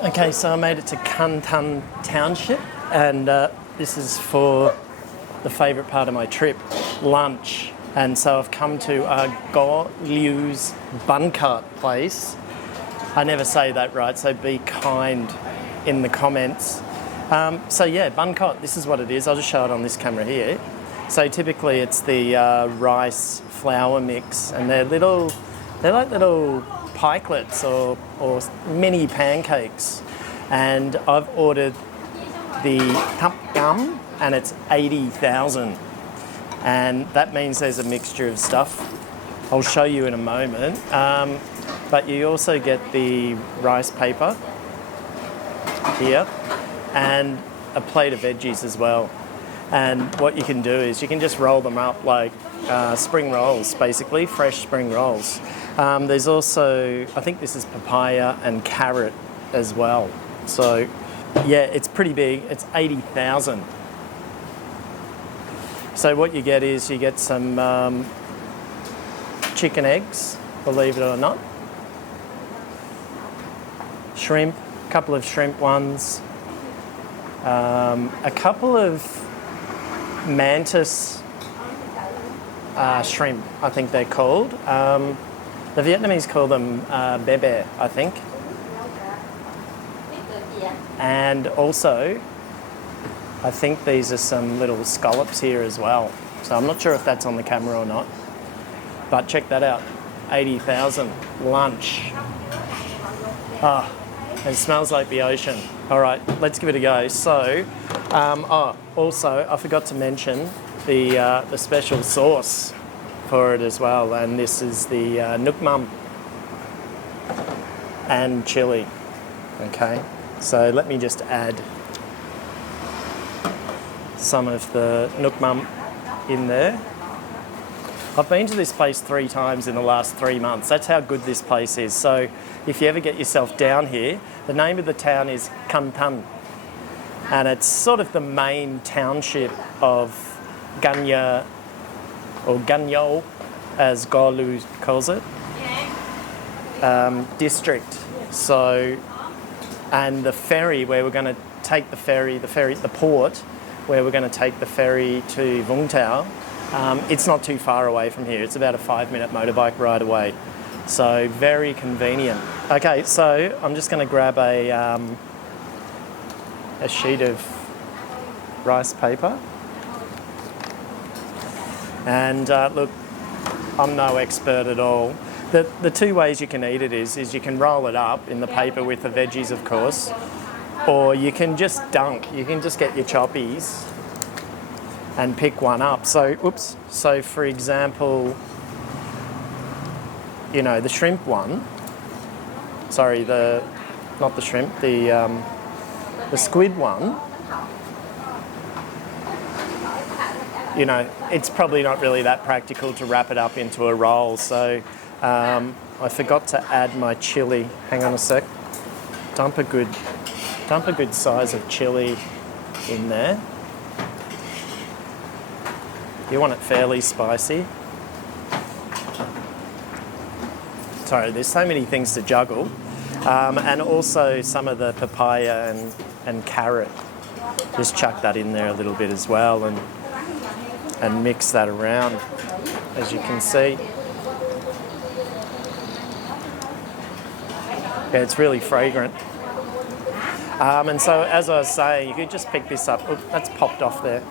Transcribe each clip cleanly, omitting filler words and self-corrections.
Okay, so I made it to Kantan Township, and this is for the favourite part of my trip, lunch. And so I've come to Go Liu's Bánh place. I never say that right, so be kind in the comments. So yeah, Bánh, this is what it is. I'll just show it on this camera here. So typically it's the rice flour mix, and they're like little pikelets or mini pancakes. And I've ordered the Thap Gum, and it's 80,000. And that means there's a mixture of stuff. I'll show you in a moment. But you also get the rice paper here and a plate of veggies as well. And what you can do is you can just roll them up like spring rolls, basically, fresh spring rolls. There's also, I think this is papaya and carrot as well. So yeah, it's pretty big. It's 80,000. So what you get is you get some chicken eggs, believe it or not. Shrimp, a couple of shrimp ones. A couple of mantis shrimp, I think they're called. The Vietnamese call them bebe, I think. And also, I think these are some little scallops here as well. So I'm not sure if that's on the camera or not. But check that out, 80,000, lunch. Ah, it smells like the ocean. All right, let's give it a go. So, also, I forgot to mention the special sauce for it as well, and this is the Nuoc Mam and chili. Okay, so let me just add some of the Nuoc Mam in there. I've been to this place 3 times in the last 3 months. That's how good this place is. So if you ever get yourself down here, the name of the town is Kantan, and it's sort of the main township of Ganya, or Ganyo, as Golu calls it, district. So, and the ferry where we're going to take the port where we're going to take the ferry to Vung Tau, it's not too far away from here. It's about a 5-minute motorbike ride away. So very convenient. Okay, so I'm just going to grab a sheet of rice paper. And look, I'm no expert at all. The 2 ways you can eat it is you can roll it up in the paper with the veggies, of course, or you can just dunk. You can just get your choppies and pick one up. So, so for example, you know, the shrimp one, sorry, not the shrimp, the squid one, you know, it's probably not really that practical to wrap it up into a roll. So I forgot to add my chili. Hang on a sec. Dump a good size of chili in there. You want it fairly spicy. Sorry, there's so many things to juggle. And also some of the papaya and carrot. Just chuck that in there a little bit as well, and mix that around, as you can see. Yeah, it's really fragrant. And so, as I was saying, you could just pick this up. Oops, that's popped off there.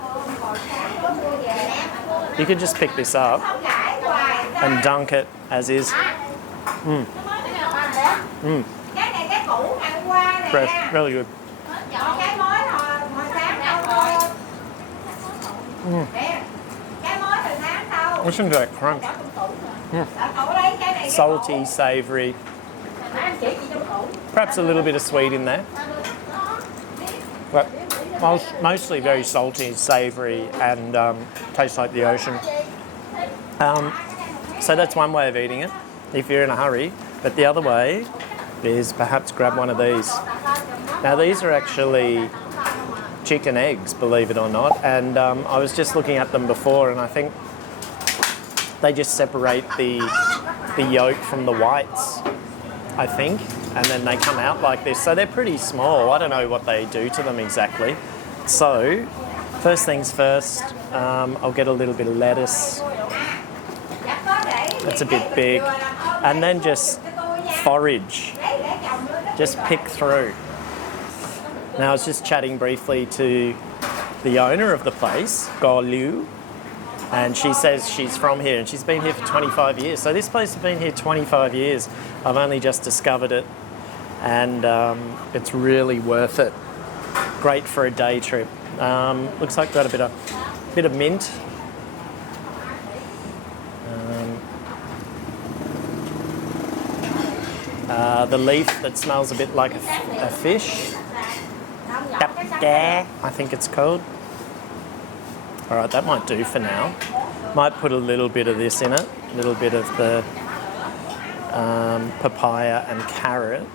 You could just pick this up and dunk it as is. Fresh, really good. Listen to that crunch. Salty, savoury. Perhaps a little bit of sweet in there. But mostly very salty, savoury, and tastes like the ocean. So that's one way of eating it, if you're in a hurry. But the other way is perhaps grab one of these. Now these are actually chicken eggs, believe it or not. And I was just looking at them before, and I think they just separate the yolk from the whites, I think. and then they come out like this. So they're pretty small. I don't know what they do to them exactly. So first things first, I'll get a little bit of lettuce. That's a bit big. And then just forage. Just pick through. Now I was just chatting briefly to the owner of the place, Liễu, and she says she's from here and she's been here for 25 years. So this place has been here 25 years. I've only just discovered it, and it's really worth it. Great for a day trip. Looks like got a bit of mint. The leaf that smells a bit like a fish. I think it's called. All right, that might do for now. Might put a little bit of this in it, a little bit of the papaya and carrot,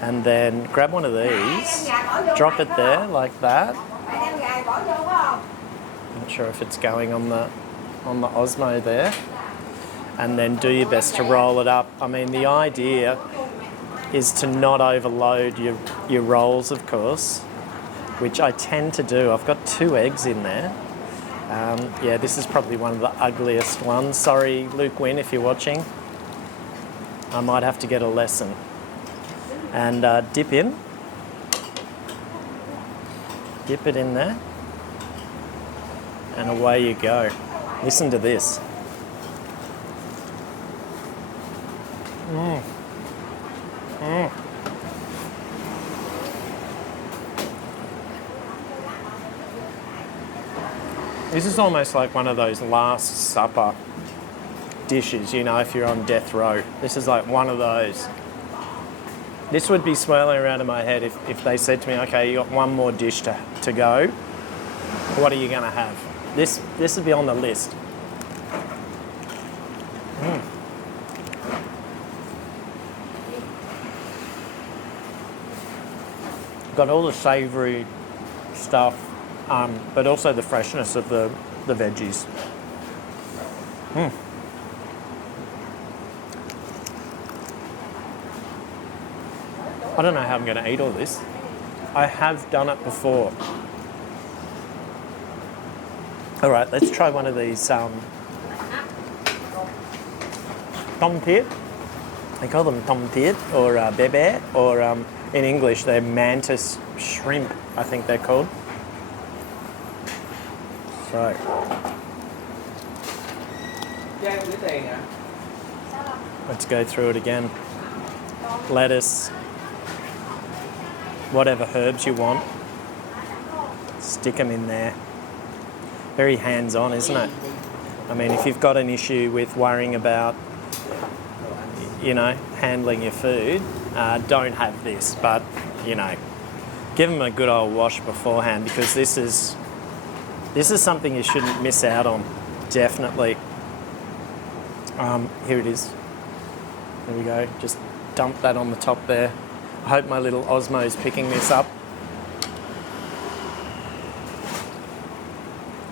and then grab one of these, drop it there like that. Not sure if it's going on the Osmo there, and then do your best to roll it up. I mean, the idea is to not overload your rolls, of course, which I tend to do. I've got 2 eggs in there. Yeah, this is probably one of the ugliest ones. Sorry, Luke Wynn, if you're watching. I might have to get a lesson. And dip in. Dip it in there. And away you go. Listen to this. This is almost like one of those Last Supper dishes, you know, if you're on death row. This is like one of those. This would be swirling around in my head if they said to me, okay, you got one more dish to go. What are you going to have? This would be on the list. Got all the savoury stuff, but also the freshness of the veggies. I don't know how I'm going to eat all this. I have done it before. All right, let's try one of these tom tiết. They call them tom tiết or bebe, or in English they're mantis shrimp, I think they're called. So. Let's go through it again. Lettuce, whatever herbs you want, stick them in there. Very hands-on, isn't it? I mean, if you've got an issue with worrying about, you know, handling your food, don't have this, but, you know, give them a good old wash beforehand, because this is something you shouldn't miss out on, definitely. Here it is. There we go. Just dump that on the top there. I hope my little Osmo's picking this up.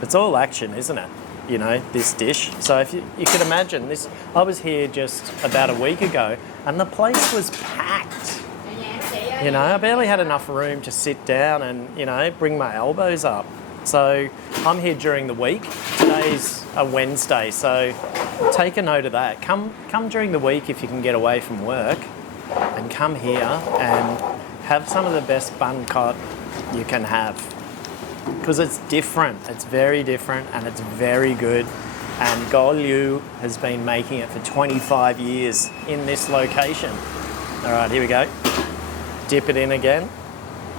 It's all action, isn't it? You know, this dish. So if you could imagine this, I was here just about a week ago and the place was packed. You know, I barely had enough room to sit down and, you know, bring my elbows up. So I'm here during the week. Today's a Wednesday, so take a note of that. Come during the week if you can get away from work, and come here and have some of the best bánh khọt you can have. Because it's different, it's very different, and it's very good. And Liễu has been making it for 25 years in this location. All right, here we go. Dip it in again.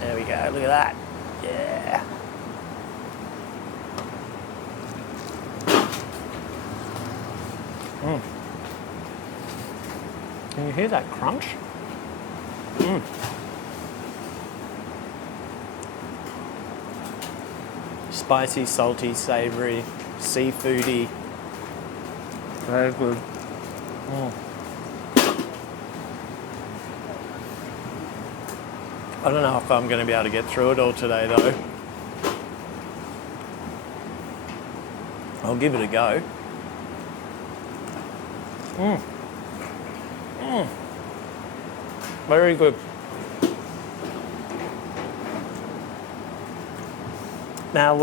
There we go, look at that. Yeah. Can you hear that crunch? Spicy, salty, savoury, seafoody. Very good. I don't know if I'm going to be able to get through it all today though. I'll give it a go. Very good. Now,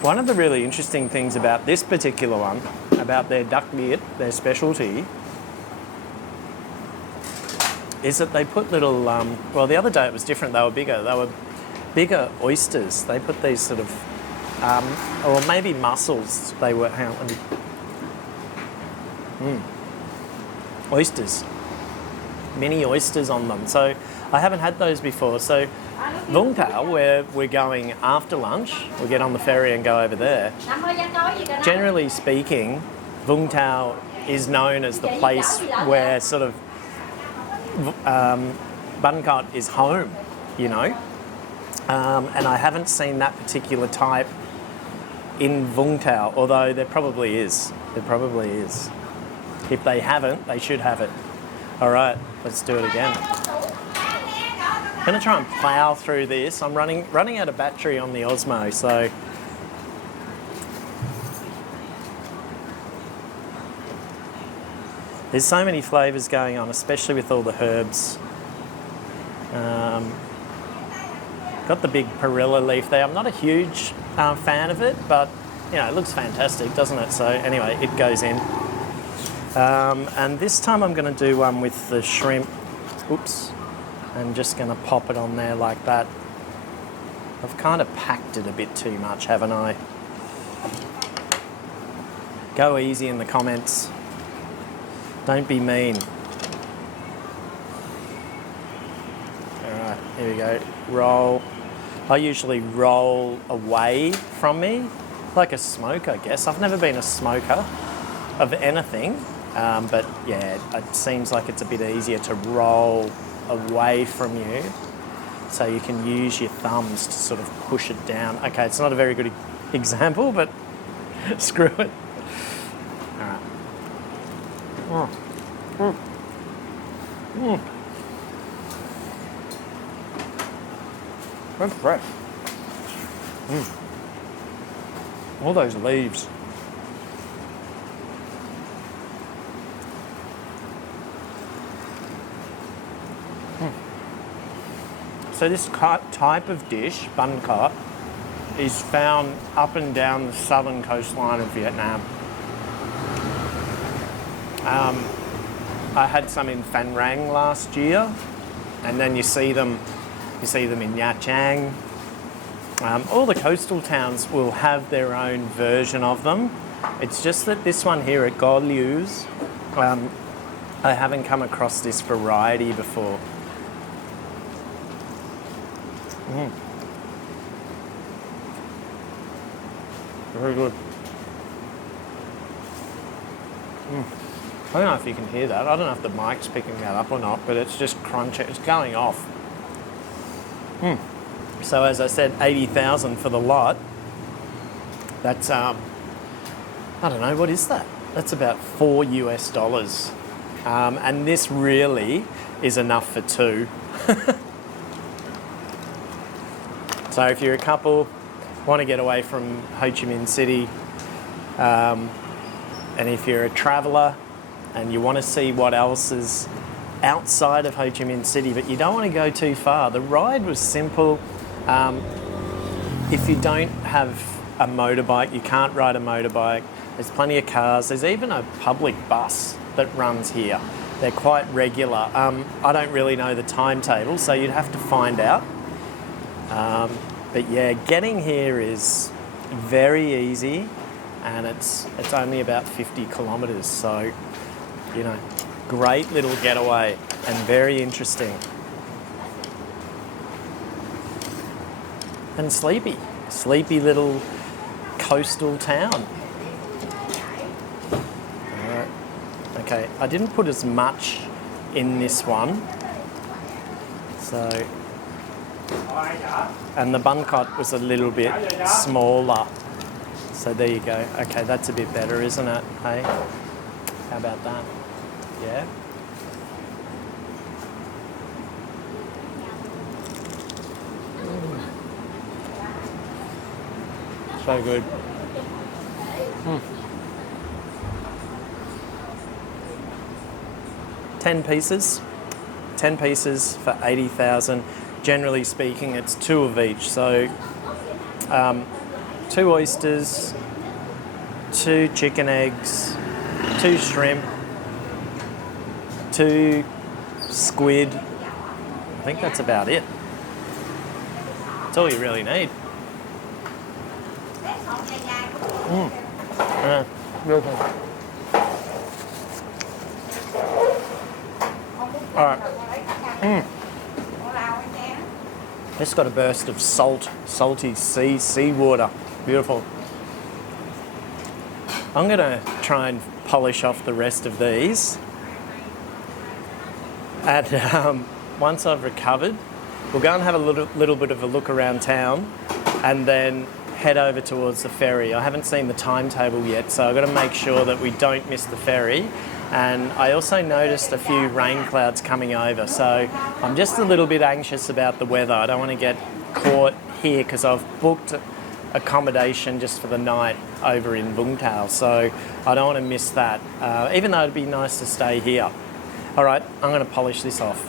one of the really interesting things about this particular one, about their duck beard, their specialty, is that they put little, well, the other day it was different. They were bigger oysters. They put these sort of, or maybe mussels. They were, hang on, let me, oysters. Mini oysters on them. So I haven't had those before. So Vũng Tàu, where we're going after lunch, we'll get on the ferry and go over there. Generally speaking, Vũng Tàu is known as the place where sort of Bánh Khọt is home, you know. And I haven't seen that particular type in Vũng Tàu, although there probably is. There probably is. If they haven't, they should have it. All right, let's do it again. I'm going to try and plough through this. I'm running out of battery on the Osmo, so there's so many flavours going on, especially with all the herbs. Got the big perilla leaf there. I'm not a huge fan of it, but you know, it looks fantastic, doesn't it? So anyway, it goes in. And this time I'm going to do one with the shrimp. Oops. I'm just going to pop it on there like that. I've kind of packed it a bit too much, haven't I? Go easy in the comments. Don't be mean. All right, here we go. Roll. I usually roll away from me, like a smoke, I guess. I've never been a smoker of anything, but yeah, it seems like it's a bit easier to roll away from you, so you can use your thumbs to sort of push it down. Okay, it's not a very good example, but screw it. All right. That's fresh. All those leaves. So this type of dish, Bánh Khọt, is found up and down the southern coastline of Vietnam. I had some in Phan Rang last year, and then you see them in Nha Trang. All the coastal towns will have their own version of them. It's just that this one here at Liễu's, I haven't come across this variety before. Very good. I don't know if you can hear that. I don't know if the mic's picking that up or not, but it's just crunching. It's going off. So as I said, 80,000 for the lot. That's I don't know, what is that? That's about $4 US. And this really is enough for two. So if you're a couple, want to get away from Ho Chi Minh City, and if you're a traveller and you want to see what else is outside of Ho Chi Minh City, but you don't want to go too far, the ride was simple. If you don't have a motorbike, you can't ride a motorbike. There's plenty of cars. There's even a public bus that runs here. They're quite regular. I don't really know the timetable, so you'd have to find out. But yeah, getting here is very easy, and it's only about 50 kilometres, so, you know, great little getaway and very interesting. And sleepy little coastal town. All right, okay, I didn't put as much in this one, so. And the Bánh Khọt was a little bit smaller. So there you go. Okay, that's a bit better, isn't it? Hey, how about that? Yeah. So good. 10 pieces. 10 pieces for 80,000. Generally speaking, it's 2 of each. So 2 oysters, 2 chicken eggs, 2 shrimp, 2 squid. I think that's about it. That's all you really need. Yeah, beautiful. All right. Just got a burst of salty seawater. Beautiful. I'm gonna try and polish off the rest of these. And once I've recovered, we'll go and have a little bit of a look around town and then head over towards the ferry. I haven't seen the timetable yet, so I've got to make sure that we don't miss the ferry. And I also noticed a few rain clouds coming over, so I'm just a little bit anxious about the weather. I don't want to get caught here because I've booked accommodation just for the night over in Vung Tau, so I don't want to miss that, even though it'd be nice to stay here. All right, I'm going to polish this off.